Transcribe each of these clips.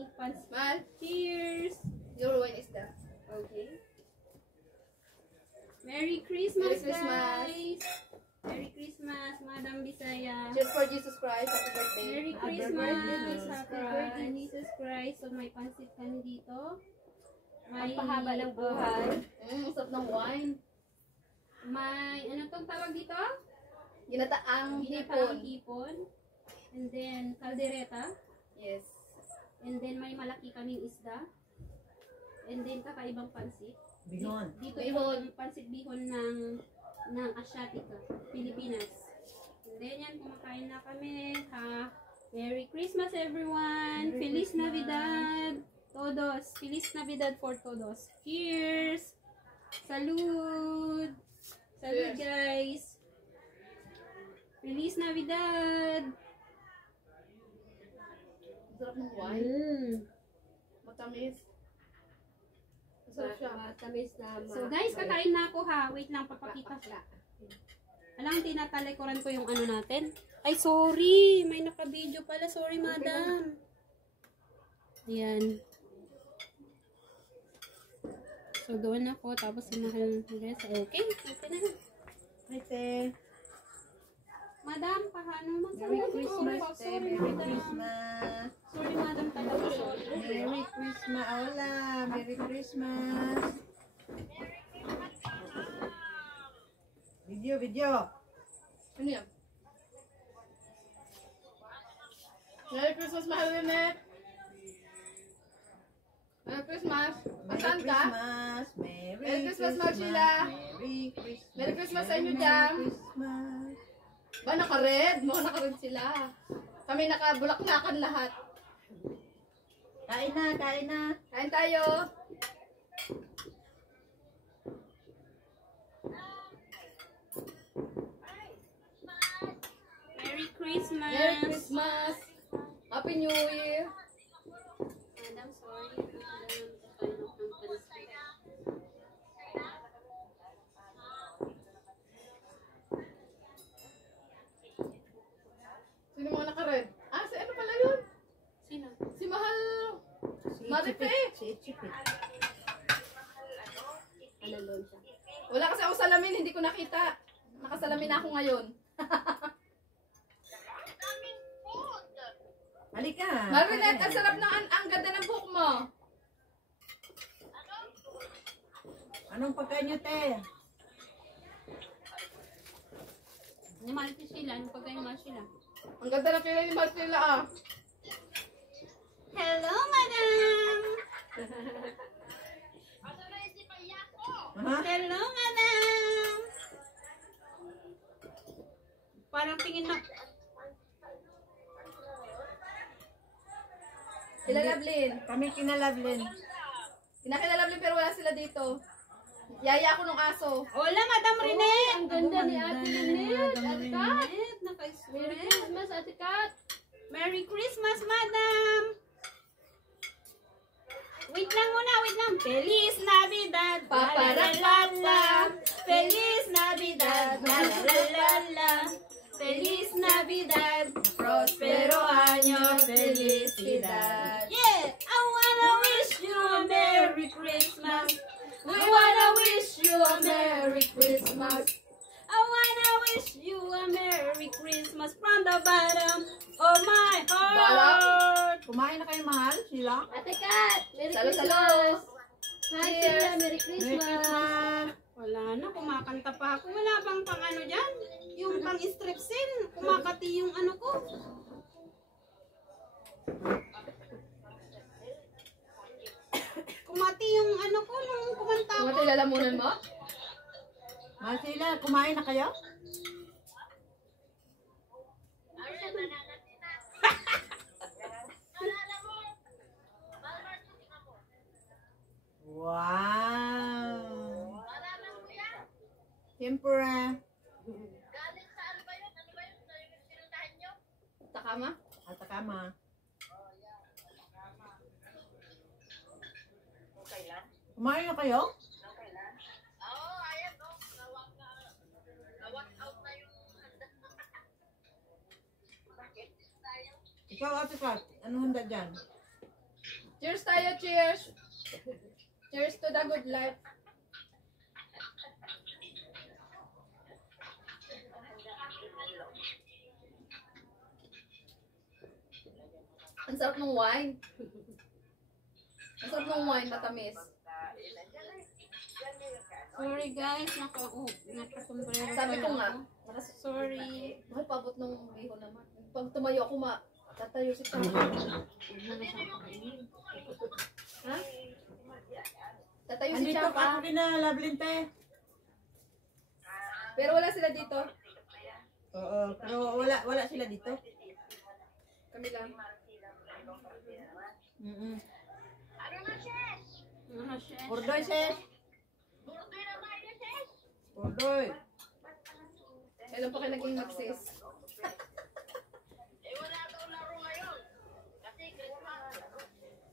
Mal, Cheers! your wine is there. Okay. Merry Christmas, Merry Christmas. guys! Merry Christmas, Madam Bisaya. Just for Jesus Christ, happy birthday. Merry Happy Christmas! birthday, Happy birthday, Jesus Christ. So, may pansit kami dito. May Pahaba ng buhay. Sarap ng wine. May, ano tong tawag dito? Ginataang Ginataang hipon. hipon. And then, kaldereta. Yes. And then, may malaki kaming isda. And then, kakaibang pansit. Bihon. Dito Bihon. yung pansit bihon ng Asiatica, Pilipinas. And then, yan, kumakain na kami. Ha? Merry Christmas, everyone! Merry Feliz Christmas. Navidad! Todos! Feliz Navidad for todos! Cheers! Salud! Salud, Cheers. guys! Feliz Navidad! Sarap ng wine. Mm. Matamis. Masarap siya. Matamis na. So, guys, kakain na ako ha. Wait lang, papakita siya. Alam, tinatalikuran ko yung ano natin. Ay, sorry! May naka-video pala. Sorry, madam. Ayan. So, doon ako. Tapos, sinahal guys. Okay, okay na. Ate, Madam, paano mo? Merry Christmas. Sorry, Merry madam. Christmas. Sorry, madam. Talaga, sorry. Merry Christmas. Hola. Merry Christmas. Video. Ano yan? Merry Christmas, mahal Lynette. Merry Christmas. Merry Saan ka? Christmas. Merry Christmas, Marcilla. Merry Christmas. Merry Christmas sa inyo, Jam. Merry Christmas. Ba, naka-red? Mga naka-red sila. Kami nakabulak-nakan lahat. Kain na, kain na. Kain tayo. Merry Christmas. Merry Christmas. Happy New Year. Madam, sorry. Madam, kakain ako ng pansit. Sino mga naka-red? Ah, si ano pala yun? Sino? Si Mahal. Si Maripe. Ichipit. Si Ichipit. Ano doon siya? Wala kasi ako salamin, hindi ko nakita. Nakasalamin ako ngayon. Halika. Marinette, ang sarap ng ang ganda ng buhok mo. Anong pagkain niyo, te? Mahal sila. Ano pagkain mahal sila? Ang ganda ng kilay ni Marcela ah. Hello, madam! Ha? Hello, madam! Parang tingin na... Sila Lablin. Kami kinalablin. Kinakilalablin pero wala sila dito. Yaya ako nung aso. Hola, Madam Rene! Ang ganda ni Ate Lynette. Ate Kat. Merry Naka-spread. Christmas, Ate Kat. Merry Christmas, madam! Wait lang muna, wait lang. Feliz Navidad, Paparapapa. Feliz Navidad, la la la la la. Feliz Navidad, prospero año, felicidad. Yeah! I wanna wish you a Merry Christmas. We wanna wish you a Merry Christmas. I wanna wish you a Merry Christmas from the bottom of my heart. Kumain na kayo, mahal? Sila? Ate Kat, Merry Christmas. Hi, Cheers. Merry Merry Christmas. Wala na, kumakanta pa ako. Wala bang pang ano dyan? Yung pang strepsil. Kumakati yung ano ko. Kumati yung ano ko nung kumanta Kung ko. ito ilalamunan mo? Mahal sila, kumain na kayo? Wow! Tempura. Takama? Atakama. Kumain na kayo? Ikaw, Ate Kat, ano handa dyan? Cheers tayo, cheers! Cheers to the good life. Ang sarap ng wine. Ang sarap ng wine, matamis. Sorry guys, naka-sombrero Sabi ko nga, Sorry. mahal pabot ng iho naman. Pag tumayo ako, tatayo si Chang. Ha? Tatayo si Andito Chang. ka ako kina Lablinte. Pero wala sila dito. Oo, pero wala sila dito. Kami lang. Ordoy, sis. Ordoy. Kailan pa kayo naging mag-sis?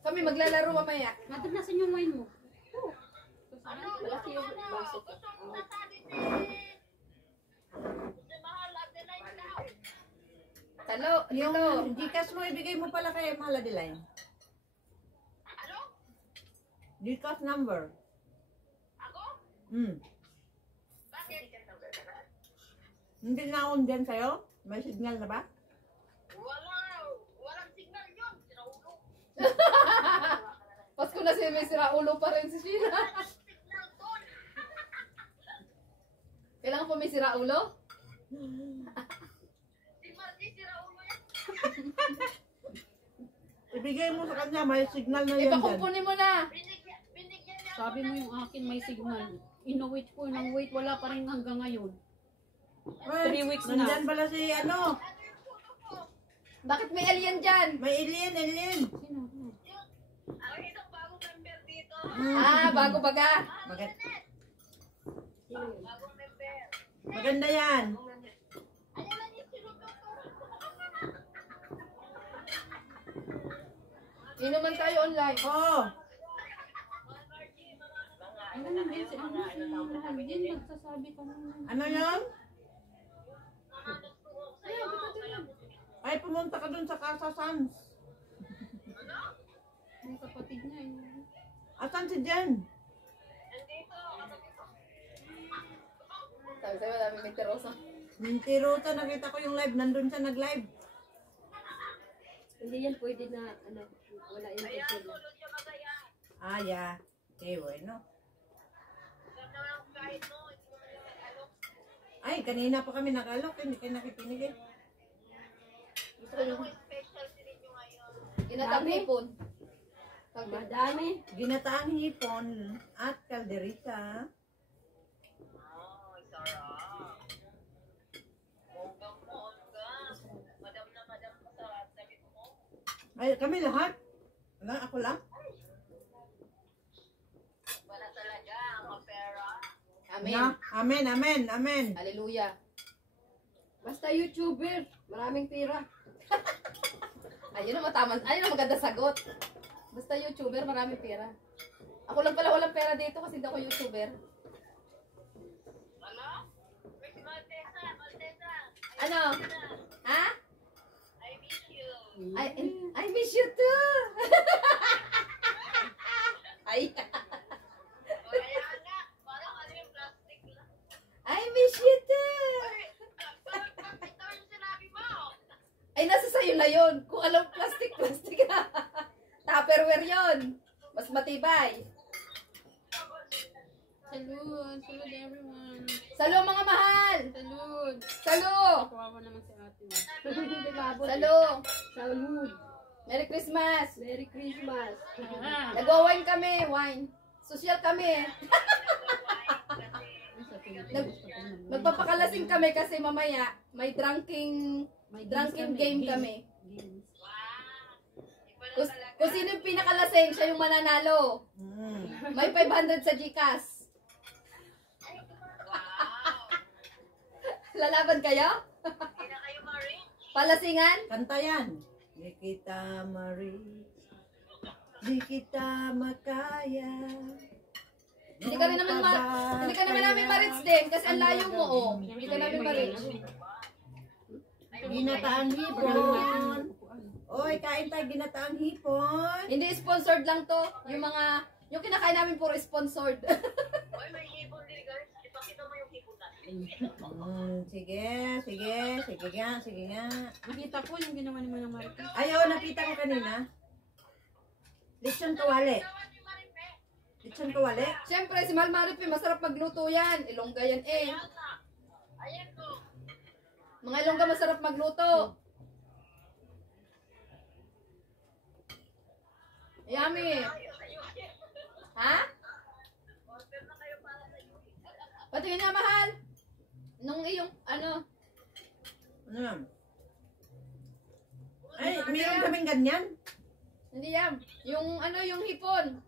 Kami maglalaro mamaya. Madam, nasan yung wine mo? Malaki yung baso ko. Hello, Yung dito. Gcash mo, ibigay mo pala kay Mahal Adeline. Gcash number. Ako? Hindi na akong dyan sa'yo? May signal na ba? Pasko na si may siraulo pa rin si Sheila. Kailangan pa may siraulo? Ibigay mo sa kanya, may signal na yun dyan. Ipakumpuni mo na. Sabi mo yung akin may signal. Ino-wait ko ng wait, wala pa rin hanggang ngayon. 3 weeks na. Nandyan pala si ano, Bakit may alien dyan? may alien. Sino? Ah, bago baga. Maganda yan. Inuman tayo online. Oo. Ano na din si Mahal din, nagsasabi ka naman. Ano yun? Ay, pumunta ka dun sa Casa Sans. Yung kapatid niya. Asan si Jen? Sabi sa'yo, madami may terosa. Mentirosa, nakita ko yung live. Nandun siya nag-live. Hindi yan pwede na, ano, wala yung sila. Ah, yeah. Okay, bueno. Ay, kanina pa kami nag-alok. Hindi kayo nakikinig eh. Gusto ko yung ginatang hipon. Madami. Ginataang hipon at kalderita. Ay, kami lahat. Wala, ako lang. Amen. Na, amen, amen, amen. Hallelujah. Basta YouTuber, maraming pira. Ayun ang matama. Ayun ang maganda sagot. Basta YouTuber, maraming pera. Ako lang pala walang pera dito kasi hindi ako YouTuber. Ano? Ha? I miss you too. Ay. I miss you too. Ay, nasa sayo na yun. Kung alam plastic. Tupperware yun. Mas matibay. Salud, salud everyone. Salo mga mahal. Salud. Salo. Kawawa naman si ate mo. Hindi mabot. Salo. Salud. Merry Christmas. Merry Christmas. Nagwa-wine kami. Wine. Social kami. Magpapakalasing kami kasi mamaya may drinking game kami. Kung sino yung pinakalasing, siya yung mananalo. May 500 sa GCash. Lalaban kayo? Palasingan? Kanta yan. Di kita ma-reach, di kita makaya. Hindi ka namin ma-reach din kasi ang layo mo, oh. Hindi ka namin ma-reach. Ginataang hipon Oy, kain tayo ginataang hipon. Hindi sponsored lang to. Yung kinakain namin puro sponsored. Sige nga. Nakita ko yung ginawa ni Manang Marites. Ayaw, nakita ko kanina. Lechon kawali. Lechon kawali. Siyempre, si Malmarip, masarap magluto yan. Ilongga yan eh. Mga Ilongga masarap magluto. Yummy. Ha? Patingin nga, mahal. Nung iyong, ano? Ano yan? Ay, meron kaming ganyan. Hindi yan. Yung, yung hipon.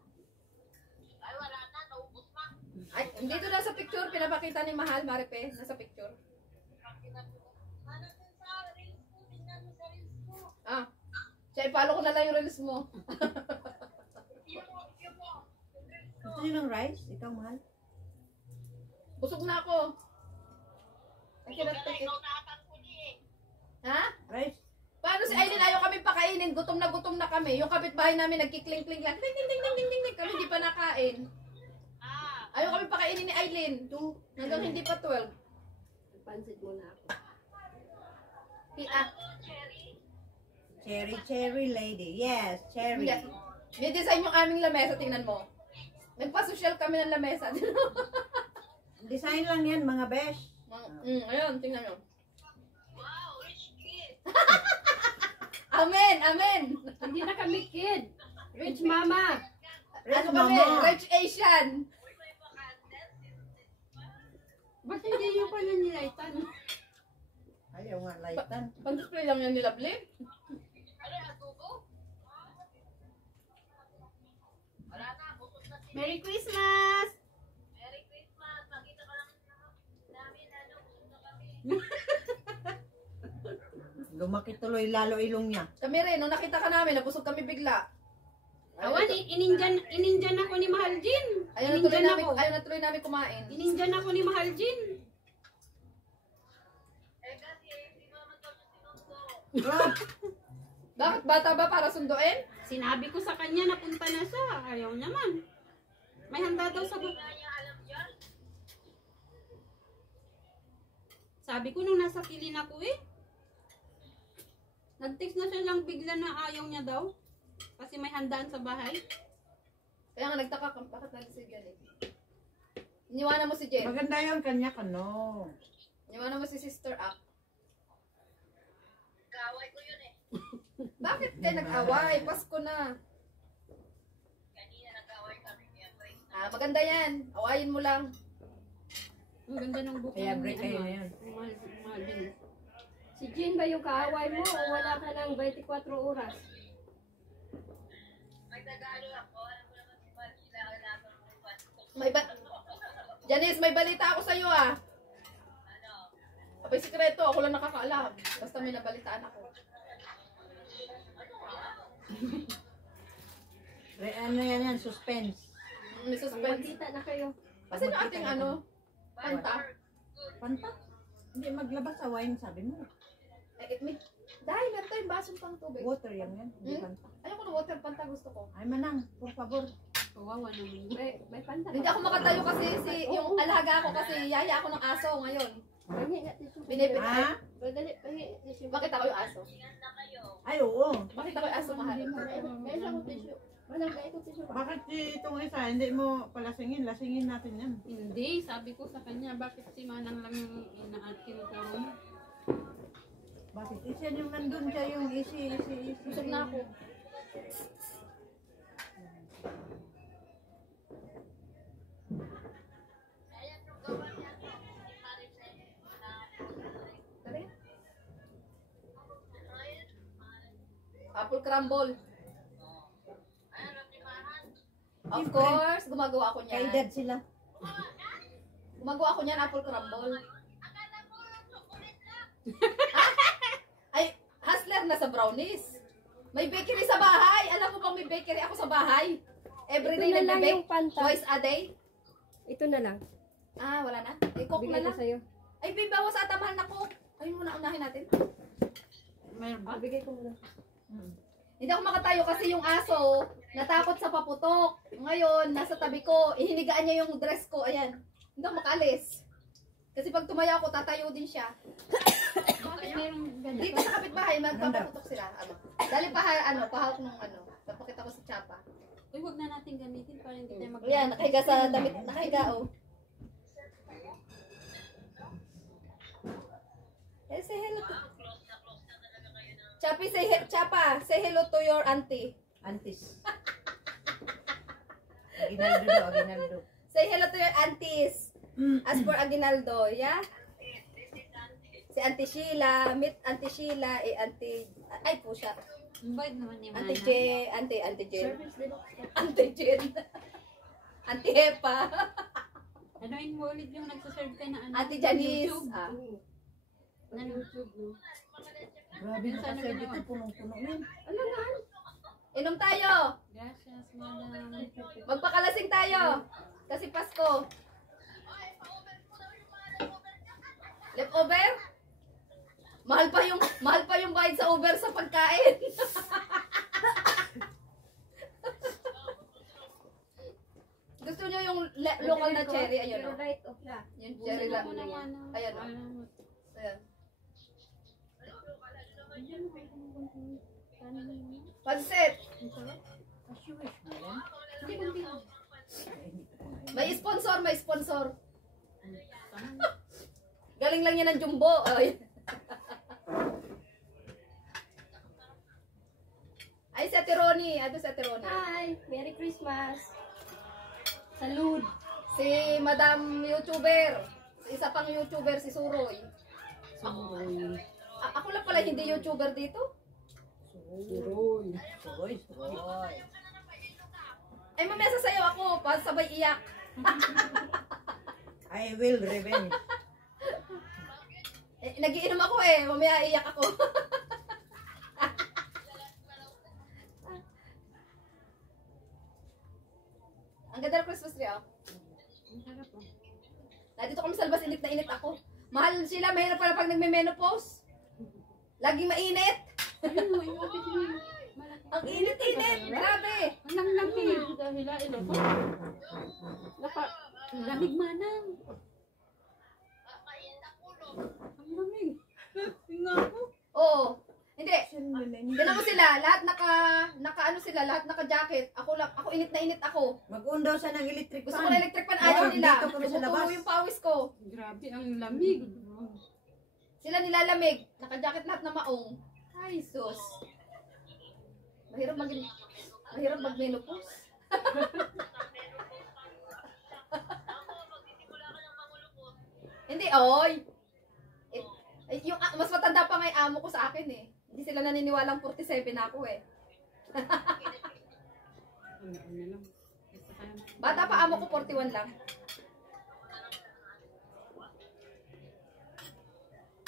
Ay, dito na sa picture, pinapakita ni Mahal, Maripe, nasa picture. Ah, siya, ipalo ko na lang yung reels mo. Gusto niyo ng rice? Ikaw, mahal? Busog na ako. I cannot take it. Ha? Rice? Paano si Aileen ayaw kami pakainin? Gutom na kami. Yung kapitbahay namin nagkikling-kling lang. Ding, ding, ding, ding, ding, ding. Kami hindi pa nakain. Ayaw kami pakainin ni Aileen. Hanggang hindi pa 12. Pansit muna ako. Cherry lady. Yes, cherry. May design yung aming lamesa. Tingnan mo. Nagpa-social kami ng lamesa. Design lang yan, mga besh. Ayun, tingnan nyo. Amen, amen. Hindi na kami kid. Rich mama. Rich Ano kami? mama. Rich Asian. Ba't hindi nyo pa nanilaitan? Ayaw nga, laitan. Pang-display lang yan ni Lovely. Merry Christmas! Lumaki tuloy lalo ilong niya. Kami rin, nung nakita ka namin, nabusog kami bigla. Awan, inindyan ako ni Mahal Jin. Ayaw na tuloy namin kumain. Inindyan ako ni Mahal Jin. Ah, Bakit bata ba para sunduin? Sinabi ko sa kanya na punta na siya. Ayaw naman. May handa daw sa Sabi ko nung nasa kilin ako nag-text na siya lang bigla na ayaw niya daw. Kasi may handaan sa bahay. Kaya nga nagtaka ka, bakit nagisig yan eh. Iniwanan mo si Jen. maganda yun, kanya ka, no. Iniwanan mo si Sister Ak. Bakit kayo nag-away? Pasko na. Maganda yan. Awayin mo lang. Ang ganda ng buko. Kaya break kayo na yun. Mahal Jin. Si Jean ba yung kaaway mo o wala ka ng 24 oras? Janice, may balita ako sa'yo ah. Abay, sikreto. Ako lang nakakaalam. Basta may nabalitaan ako. Ano yan, suspense. May suspense. Magkita na kayo. Kasi yung ating kanta. Panta? Hindi, maglabas sa wine, sabi mo. Dahil meron tayong basong pang tubig. Water yan, hindi panta. Ayoko ng water panta, gusto ko. Ay, manang, por favor. Kawawa naman. May panta. Hindi ako makatayo kasi yung alaga ko kasi yaya ako ng aso ngayon. Pahingi nga tissue. Binibit. Ha? Dali, pahingi tissue. Bakit ako yung aso? Ay, oo. Bakit ako yung aso, mahal? Meron akong tissue. Manang ba itong tissue? Bakit itong isa, hindi mo palasingin? Lasingin natin yan. Hindi, sabi ko sa kanya, bakit si Manang lang yung tinuturo mo? Bakit? Isa yung nandun siya yung isi. Busog na ako. Dali. Apple crumble. Of course, gumagawa ako niyan. Kaedad sila. Gumagawa ako niyan, apple crumble. Ay, hustler na sa brownies. May bakery sa bahay. Alam mo bang may bakery ako sa bahay? Everyday Ito na lang nagbe-bake. yung panta. Twice a day. Ito na lang. Ah, wala na. I-cook na Bigay ko lang. sa'yo. Ay, babe, bawas ata mahal na cook. Ayun muna, unahin natin. Mayroon ba? Bigay ko muna. Hindi ako makatayo kasi yung aso, natakot sa paputok. Ngayon, nasa tabi ko, ihinigaan niya yung dress ko. Ayan. Hindi ako makaalis. Kasi pag tumayo ako, tatayo din siya. Bakit mayroong ganito? Dito sa kapitbahay, magpapaputok sila. Dali pahawak nung papakita ko sa tsapa. Uy, huwag na natin gamitin para hindi tayo mag- Ayan, nakahiga sa damit. Nakahiga, oh. Say hello to... Chappy, say hello to your auntie. Antis. Aguinaldo daw, Aguinaldo. Say hello to your aunties. As for Aguinaldo, yeah? Si Auntie Sheila, meet Auntie Sheila, Auntie... Ay, pusha. Bait naman ni Mana. Auntie Jen. Service din ako. Auntie Jen. Auntie Hepa. Anuin mo ulit yung nagsaserve ka na ano? Auntie Janice. YouTube. Ah. Na YouTube, no? Grabe na kasi dito, punong-puno nun. Ano nga? Inom tayo. Gracias, madam. Magpakalasing tayo. Kasi Pasko. Leftover? Mahal pa yung bayad sa Uber sa pagkain. Gusto niyo yung local na cherry? Ayun, Pero oh. right off na. Yung cherry lang. Ako ng ano. Ayan, oh. Ayan. Pansit. May sponsor. Galing lang yan ng Jumbo. Ay. Ay, si Ate Ronnie. Ato si Ate Ronnie. Hi! Merry Christmas! Salud! Si Madam YouTuber. Isa pang YouTuber, si Suroy. Ako lang pala hindi YouTuber dito. Suroy. Suroy. Ay, mamaya sasayaw ako. Sabay iyak. I will revenge. Nagiinom ako eh. Mamaya iyak ako. Ang ganda ng Christmas tree, oh. Nandito kami sa labas, init na init ako. Mahal sila, mahirap pala pag nagme-menopause. Laging mainit. Ayun mo, yung kapit mo. Malaki. Ang init-init. Grabe. Ang lamig. Dahilain ako. Lamig manang. Ang lamig. Nga ako. Oo. Hindi. Tignan mo sila, lahat naka sila, lahat naka-jacket. Ako init na init ako. Mag-undaw sa ng electric Gusto ko fan. na electric fan, ayaw nila. Dito kami sa labas. Tumutulo yung pawis ko. Grabe, ang lamig. Sila nilalamig. Naka-jacket lahat na maong. Ay, sus. Mahirap mag-menopause. Hindi, oy. Mas matanda pa nga yung amo ko sa akin eh. Hindi sila naniniwalang 47 na ako eh. Bata pa amo ko 41 lang.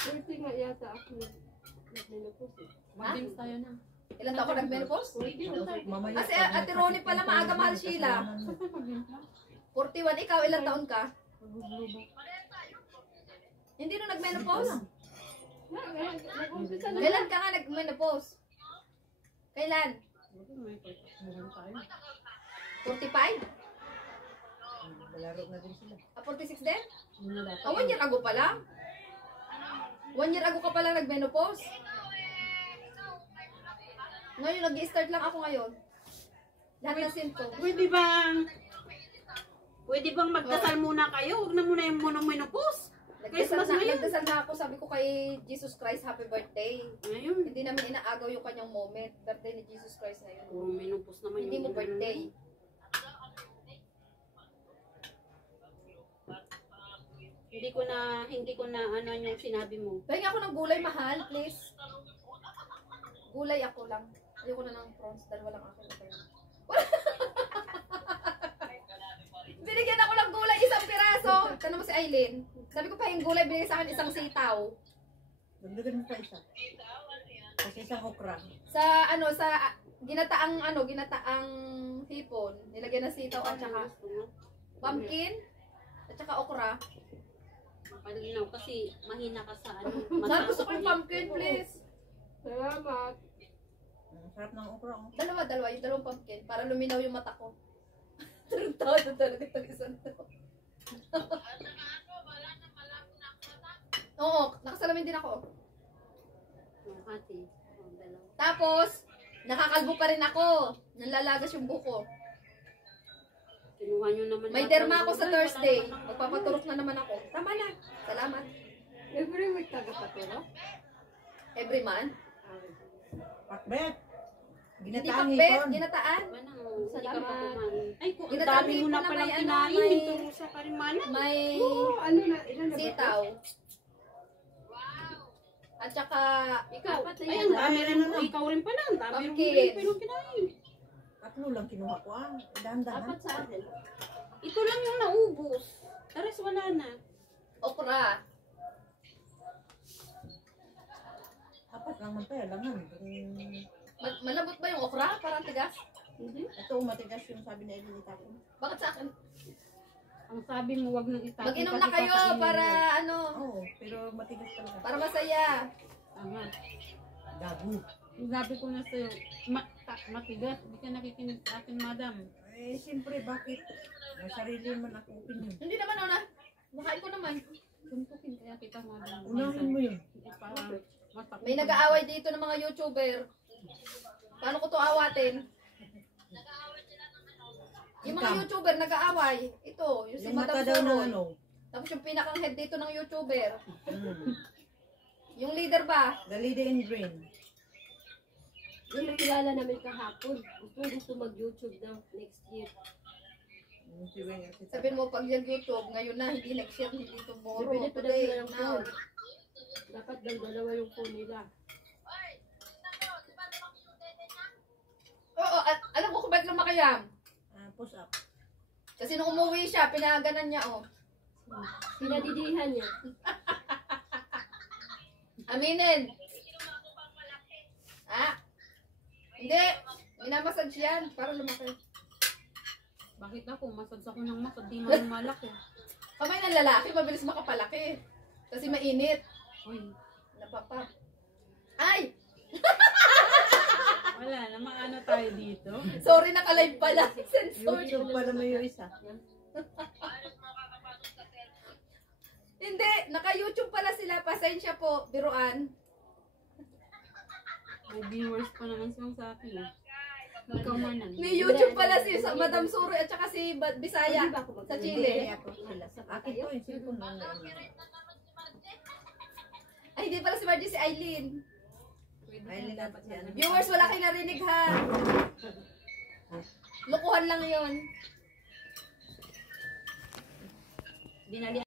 30 nga yata ako nag-menopause eh. Mag-games tayo na. Ilan taon ko nag-menopause? Mamaya. Kasi Ate Ronnie pala maaga mahal Sheila. 41, ikaw ilang taon ka? Hindi no nag-menopause? Nag-umpisa na. Kailan ka nga nag-menopause? Kailan? 45? Malaro na din sila. 46 din? 1 year ago pa lang? 1 year ago ka pa lang nag-menopause? Ngayon, nag-i-start lang ako ngayon. Lahat ng symptoms. Pwede bang magdasal muna kayo? Huwag na muna yung menopause. Christmas na yun. Nagdasal na ako, sabi ko kay Jesus Christ, happy birthday. Ngayon. Hindi namin inaagaw yung kanyang moment. Birthday ni Jesus Christ na yun. Puro menopause naman Hindi mo birthday. Hindi ko na ano yung sinabi mo. Pahinga ako ng gulay, mahal, please. Gulay ako lang. Ayoko na ng prawns, dalawa lang akin. Okay. Binigyan ako ng gulay, isang piraso. Tanong mo si Aileen. Sabi ko pa yung gulay, binigay sa akin isang sitaw. Dagdagan mo pa isa. Kasi isang okra. Sa ginataang hipon, nilagyan ng sitaw at saka pumpkin at saka okra. Palinaw kasi mahina ka sa ano. Mahal, gusto ko yung pumpkin, please. Salamat. Masarap ng okra. Oh. Dalawa, yung dalawang pumpkin, para luminaw yung mata ko. Tarantado talaga itong isang to. Oo, nakasalamin din ako. Ate, dalawa. Tapos, nakakalbo pa rin ako. Nalalagas yung buko. Kinuha nyo naman. May derma ako sa Thursday. Magpapaturok na naman ako. Tama na. Salamat. Every week taga-paturo? Every month. Pakbet. Hindi Ginataan pakbet, hipon. ginataan. Salamat. Ay, kung ang Ginatabi dami mo ko na na palang may ano, kinain, may- ito sa karimana. May Oo, ano na, ilan na ba? sitaw. At saka, Ikaw, Ay, ang dami rin mo. Ikaw rin pala, ang dami rin mo Pumpkin. rin pinong kinain. Tatlo lang kinuha ko ah. Dahan-dahan. apat sa atin. Ito lang yung naubos. Tares wala na. okra. Apat lang man tayo. Langan. Malambot ba yung okra? Parang tigas? Hindi. Ito matigas yung sabi na Ellen itapon. Bakit sa akin? Ang sabi mo, wag nang itapon. Mag-inom kasi na kayo kakainin mo. para ano, Oo, pero matigas talaga. para masaya. Tama. Gago. Sabi ko na sa'yo, matigas. Hindi ka nakikinig sa akin, madam. Eh, siyempre, bakit? May sarili man ako opinion. Hindi naman ona. Makain ko naman. Tuntukin kaya kita, madam. Unahin mo yun. Para matakot. May nag-aaway dito ng mga YouTuber. Paano ko to awatin? Yung mga YouTuber nag-aaway. Ito, yung si Yung mata Madam daw ng Soroy. ano. Tapos yung pinakang head dito ng YouTuber. Mm. Yung leader ba? The lady in green. Yung nakilala namin kahapon. Gusto mag-YouTube daw next year. Si Weng at si Tata. Sabihin mo pag yan YouTube, ngayon na, hindi next year, hindi tomorrow, Pwede pa daw today, sila ng now. phone. Dapat daw dalawa yung phone nila. Oo, alam ko kung ba't lumaki yan. Push up. Kasi nung umuwi siya, pinaganan niya, oh. Pinadidihan niya. Aminin. Ah? Hindi. Minamassage yan para lumaki. Bakit ako? Masads ako ng masad. Di man malaki. Kamay ng lalaki, mabilis makapalaki. Kasi mainit. Uy. Napapa. Ay! Wala namang ano tayo dito. Sorry, naka-live pala. Sensor. YouTube pala mo yung isa. Hindi, naka-YouTube pala sila. Pasensya po, biruan. May viewers pa naman silang sa akin. Ikaw man. May YouTube pala si Madam Suri at saka si Bisaya Pwede ba ako sa mag- Chile. Ako sila. Akin ko yung cellphone mo. Ay, hindi pala si Margie, si Eileen. Ay, dapat si ano. Viewers, wala kayo narinig ha. Lukuhan lang yon. Dinali